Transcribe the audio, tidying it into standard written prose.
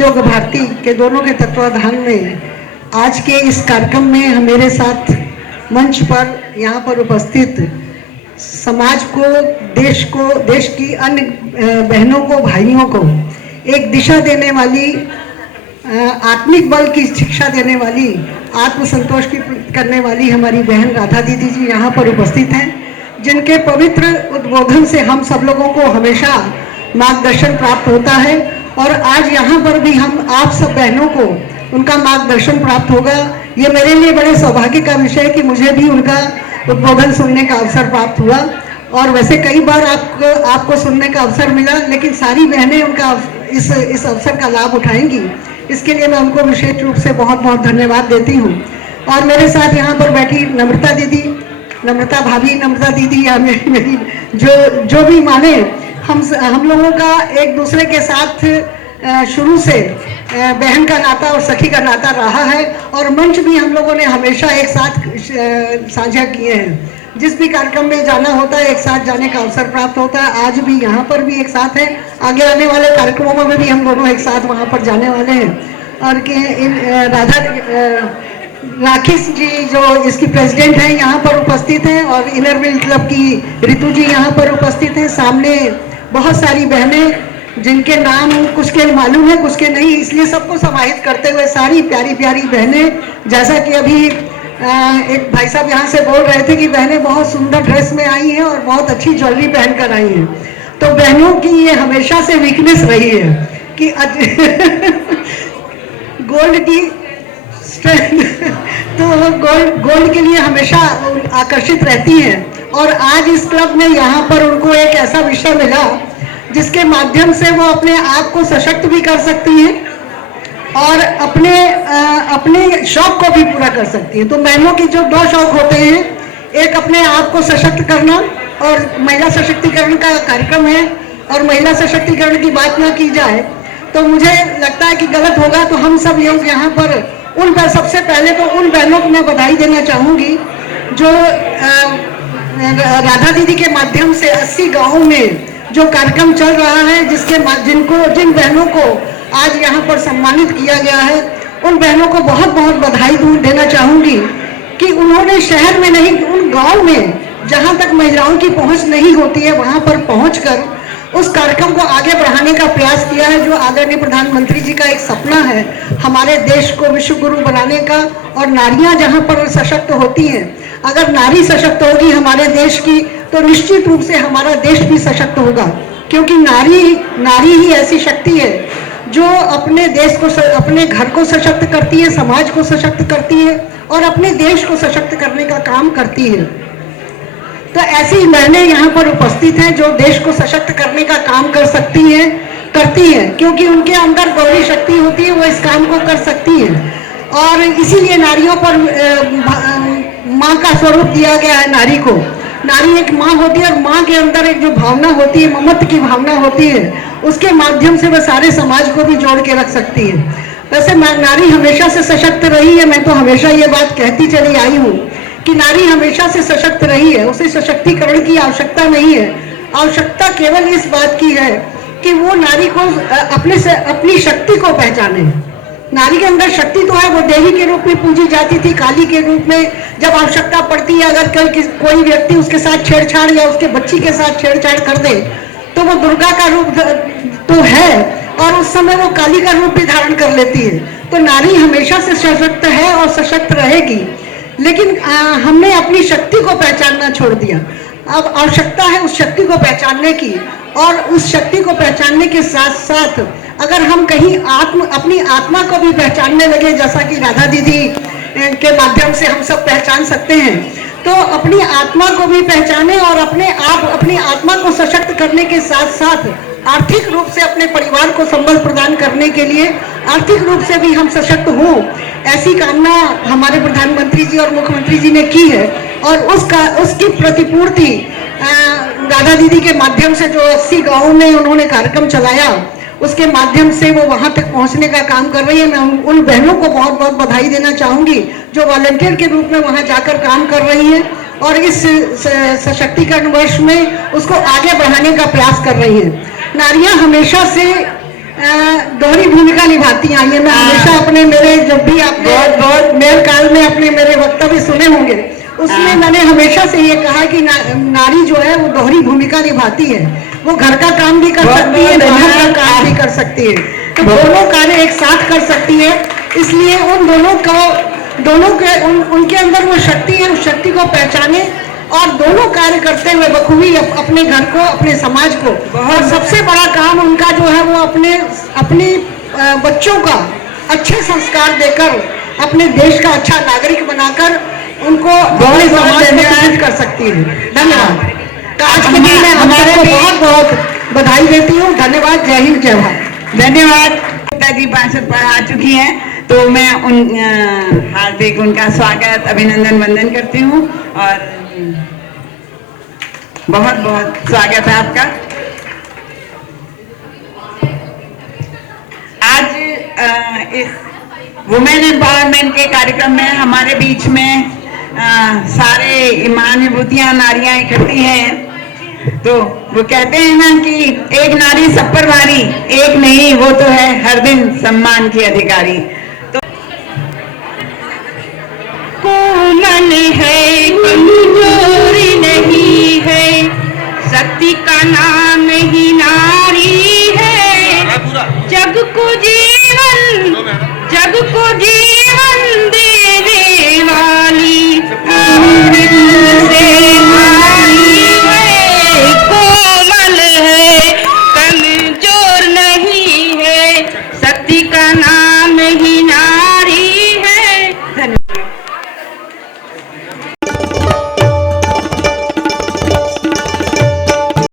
उद्योग भारती के दोनों के तत्वाधान में आज के इस कार्यक्रम में मेरे साथ मंच पर यहाँ पर उपस्थित समाज को, देश की अन्य बहनों को, भाइयों को एक दिशा देने वाली, आत्मिक बल की शिक्षा देने वाली, आत्मसंतोष की करने वाली हमारी बहन राधा दीदी जी यहाँ पर उपस्थित हैं, जिनके पवित्र उद्बोधन से हम सब लोगों को हमेशा मार्गदर्शन प्राप्त होता है। और आज यहाँ पर भी हम आप सब बहनों को उनका मार्गदर्शन प्राप्त होगा। ये मेरे लिए बड़े सौभाग्य का विषय है कि मुझे भी उनका उद्बोधन सुनने का अवसर प्राप्त हुआ। और वैसे कई बार आपको सुनने का अवसर मिला, लेकिन सारी बहनें उनका इस अवसर का लाभ उठाएंगी, इसके लिए मैं उनको विशेष रूप से बहुत बहुत धन्यवाद देती हूँ। और मेरे साथ यहाँ पर बैठी नम्रता दीदी, नम्रता भाभी, नम्रता दीदी या मेरी जो भी माने, हम लोगों का एक दूसरे के साथ शुरू से बहन का नाता और सखी का नाता रहा है, और मंच भी हम लोगों ने हमेशा एक साथ साझा किए हैं। जिस भी कार्यक्रम में जाना होता है एक साथ जाने का अवसर प्राप्त होता है। आज भी यहाँ पर भी एक साथ है, आगे आने वाले कार्यक्रमों में भी हम दोनों एक साथ वहाँ पर जाने वाले हैं। और राखी जी जो इसकी प्रेसिडेंट हैं यहाँ पर उपस्थित हैं, और इनर व्हील क्लब की रितु जी यहाँ पर उपस्थित हैं। सामने बहुत सारी बहनें जिनके नाम कुछ के मालूम है, कुछ के नहीं, इसलिए सबको समाहित करते हुए सारी प्यारी प्यारी बहनें, जैसा कि अभी एक भाई साहब यहाँ से बोल रहे थे कि बहनें बहुत सुंदर ड्रेस में आई हैं और बहुत अच्छी ज्वेलरी पहन कर आई हैं। तो बहनों की ये हमेशा से वीकनेस रही है कि गोल्ड की तो गोल्ड के लिए हमेशा आकर्षित रहती हैं। और आज इस क्लब में यहाँ पर उनको एक ऐसा विषय मिला जिसके माध्यम से वो अपने आप को सशक्त भी कर सकती हैं और अपने शौक को भी पूरा कर सकती है। तो बहनों की जो दो शौक होते हैं, एक अपने आप को सशक्त करना, और महिला सशक्तिकरण का कार्यक्रम है, और महिला सशक्तिकरण की बात ना की जाए तो मुझे लगता है कि गलत होगा। तो हम सब लोग यहाँ पर सबसे पहले तो उन बहनों को मैं बधाई देना चाहूँगी जो राधा दीदी के माध्यम से 80 गाँवों में जो कार्यक्रम चल रहा है, जिन बहनों को आज यहाँ पर सम्मानित किया गया है, उन बहनों को बहुत बहुत बधाई देना चाहूँगी कि उन्होंने शहर में नहीं, उन गाँव में जहाँ तक महिलाओं की पहुँच नहीं होती है वहाँ पर पहुँचकर उस कार्यक्रम को आगे बढ़ाने का प्रयास किया है, जो आदरणीय प्रधानमंत्री जी का एक सपना है हमारे देश को विश्व गुरु बनाने का। और नारियां जहां पर सशक्त होती हैं, अगर नारी सशक्त होगी हमारे देश की, तो निश्चित रूप से हमारा देश भी सशक्त होगा, क्योंकि नारी ही ऐसी शक्ति है जो अपने देश को, अपने घर को सशक्त करती है, समाज को सशक्त करती है और अपने देश को सशक्त करने का काम करती है। तो ऐसी बहनें यहाँ पर उपस्थित हैं जो देश को सशक्त करने का काम करती हैं, क्योंकि उनके अंदर गौरी शक्ति होती है, वो इस काम को कर सकती हैं। और इसीलिए नारियों पर माँ का स्वरूप दिया गया है नारी को। नारी एक माँ होती है, और माँ के अंदर एक जो भावना होती है, ममत्व की भावना होती है, उसके माध्यम से वह सारे समाज को भी जोड़ के रख सकती है। वैसे नारी हमेशा से सशक्त रही है, मैं तो हमेशा ये बात कहती चली आई हूँ कि नारी हमेशा से सशक्त रही है, उसे सशक्तिकरण की आवश्यकता नहीं है। आवश्यकता केवल इस बात की है कि वो नारी को अपनी शक्ति को पहचाने। नारी के अंदर शक्ति तो है, वो देवी के रूप में पूजी जाती थी, काली के रूप में जब आवश्यकता पड़ती है, अगर कोई व्यक्ति उसके साथ छेड़छाड़ या उसके बच्ची के साथ छेड़छाड़ कर दे तो वो दुर्गा का रूप तो है, और उस समय वो काली का रूप भी धारण कर लेती है। तो नारी हमेशा से सशक्त है और सशक्त रहेगी, लेकिन हमने अपनी शक्ति को पहचानना छोड़ दिया। अब आवश्यकता है उस शक्ति को पहचानने की, और उस शक्ति को पहचानने के साथ साथ अगर हम कहीं अपनी आत्मा को भी पहचानने लगे, जैसा कि राधा दीदी के माध्यम से हम सब पहचान सकते हैं, तो अपनी आत्मा को भी पहचाने और अपनी आत्मा को सशक्त करने के साथ साथ आर्थिक रूप से अपने परिवार को संबल प्रदान करने के लिए आर्थिक रूप से भी हम सशक्त हों, ऐसी कामना हमारे प्रधानमंत्री जी और मुख्यमंत्री जी ने की है। और उसकी प्रतिपूर्ति राधा दीदी के माध्यम से जो 80 गाँवों में उन्होंने कार्यक्रम चलाया, उसके माध्यम से वो वहाँ तक पहुँचने का काम कर रही है। मैं उन बहनों को बहुत बहुत बधाई देना चाहूँगी जो वॉलंटियर के रूप में वहाँ जाकर काम कर रही हैं और इस सशक्तिकरण वर्ष में उसको आगे बढ़ाने का प्रयास कर रही हैं। नारियाँ हमेशा से दोहरी भूमिका निभाती आई है। मैं हमेशा अपने मेरे जब भी आपने बहुत मेरे काल में अपने मेरे वक्तव्य सुने होंगे, उसमें मैंने हमेशा से ये कहा कि नारी जो है वो दोहरी भूमिका निभाती है। वो घर का काम भी कर सकती है, बाहर का काम भी कर सकती है, तो दोनों कार्य एक साथ कर सकती है। इसलिए उन दोनों के उनके अंदर वो शक्ति है, उस शक्ति को पहचाने और दोनों कार्य करते हुए बखूबी अपने घर को, अपने समाज को, और सबसे बड़ा काम उनका जो है वो अपने बच्चों का अच्छे संस्कार देकर, अपने देश का अच्छा नागरिक बनाकर उनको अपने समाज में विकसित कर सकती है। धन्यवाद। आज के दिन मैं आप सबको बहुत बहुत बधाई देती हूँ। धन्यवाद। जय हिंद, जय भारत। धन्यवाद। पिताजी भाषण पढ़ा चुकी हैं, तो मैं हार्दिक उनका स्वागत, अभिनंदन, वंदन करती हूँ और बहुत बहुत स्वागत है आपका। आज इस वुमेन एम्पावरमेंट के कार्यक्रम में हमारे बीच में सारे महानुभूतियां नारियां इकट्ठी हैं। तो वो कहते हैं ना कि एक नारी सब पर भारी, एक नहीं, वो तो है हर दिन सम्मान की अधिकारी। तो कोमल है, कमजोरी नहीं है, शक्ति का नाम ही